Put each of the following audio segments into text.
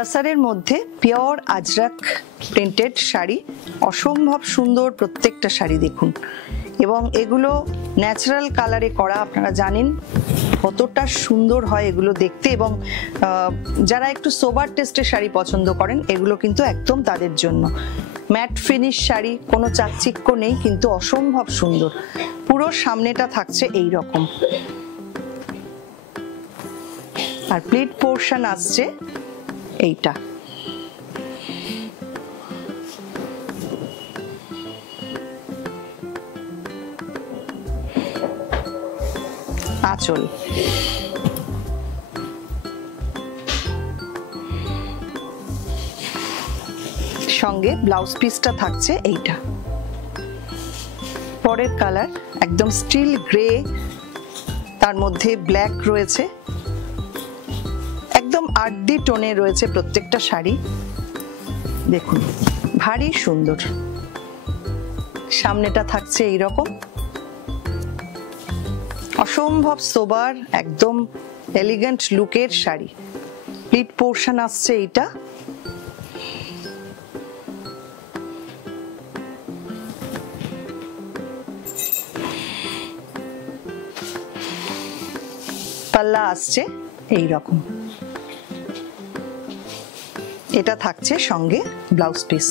টাসারের মধ্যে pure Ajrak printed sari, অসম্ভব সুন্দর প্রত্যেকটা শাড়ি দেখুন। এবং এগুলো ন্যাচারাল কালারে করা, আপনারা জানেন কতটা সুন্দর হয় এগুলো দেখতে। এবং যারা একটু সোবার টেস্টের শাড়ি পছন্দ করেন এগুলো কিন্তু একদম তাদের জন্য। ম্যাট ফিনিশ শাড়ি, কোনো চাকচিক্য নেই, কিন্তু অসম্ভব সুন্দর। পুরো সামনেটা থাকছে এই রকম, আর প্লিট পোর্শন আসছে এইটা। আঁচল, সঙ্গে ব্লাউজ পিসটা থাকছে এইটা। পরের কালার একদম স্টিল গ্রে, তার মধ্যে ব্ল্যাক রয়েছে, একদম আর্দি টোনে রয়েছে প্রত্যেকটা শাড়ি। দেখুন ভারী সুন্দর। সামনেটা থাকছে এইরকম, অসম্ভব সোবার, একদম এলিগেন্ট লুকের শাড়ি। প্লিট পোর্শন আসছে এইটা। পাল্লা আসছে এইরকম, এটা থাকছে সঙ্গে ব্লাউজ পিস।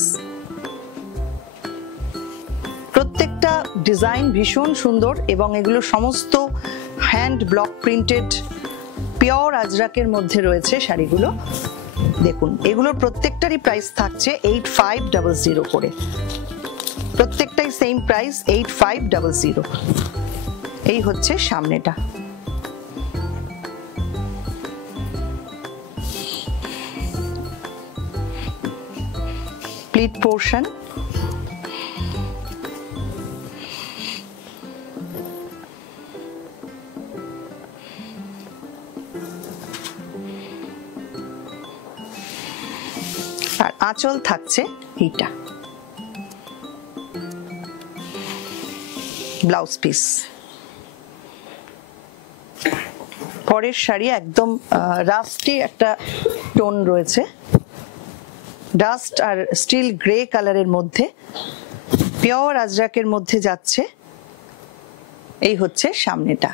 প্রত্যেকটা ডিজাইন ভীষণ সুন্দর এবং এগুলো সমস্ত হ্যান্ড ব্লক প্রিন্টেড পিওর আজরাকের মধ্যে রয়েছে শাড়িগুলো। দেখুন এগুলোর প্রত্যেকটারই প্রাইস থাকছে 8500 করে, প্রত্যেকটাই সেম প্রাইস 8500। এই হচ্ছে সামনেটা। প্লিট পোর্শন, আর আঁচল থাকছে এইটা। Blouse piece. পরের শাড়ি একদম রাস্টি একটা টোন রয়েছে, ডাস্ট আর স্টিল গ্রে কালারের মধ্যে, পিওর আজরাকের মধ্যে যাচ্ছে। এই হচ্ছে সামনেটা,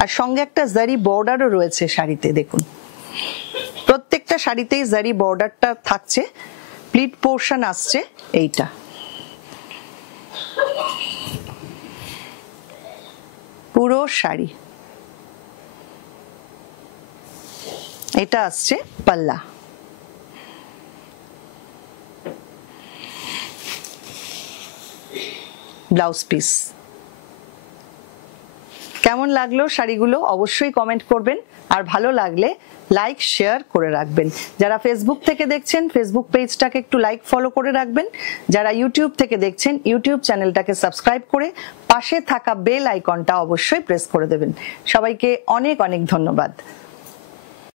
আর সঙ্গে একটা জারি বর্ডারও রয়েছে শাড়িতে। দেখুন প্রত্যেকটা শাড়িতেই জারি বর্ডারটা থাকছে। প্লিট পোর্শন আসছে এইটা। পুরো শাড়ি, এটা আসছে পাল্লা। Blouse piece. কেমন লাগলো শাড়িগুলো অবশ্যই কমেন্ট করবেন, আর ভালো লাগলে লাইক শেয়ার করে রাখবেন। যারা ফেসবুক থেকে দেখছেন ফেসবুক পেজটাকে একটু লাইক ফলো করে রাখবেন। যারা ইউটিউব থেকে দেখছেন ইউটিউব চ্যানেলটাকে সাবস্ক্রাইব করে পাশে থাকা বেল আইকনটা অবশ্যই প্রেস করে দেবেন। সবাইকে অনেক অনেক ধন্যবাদ।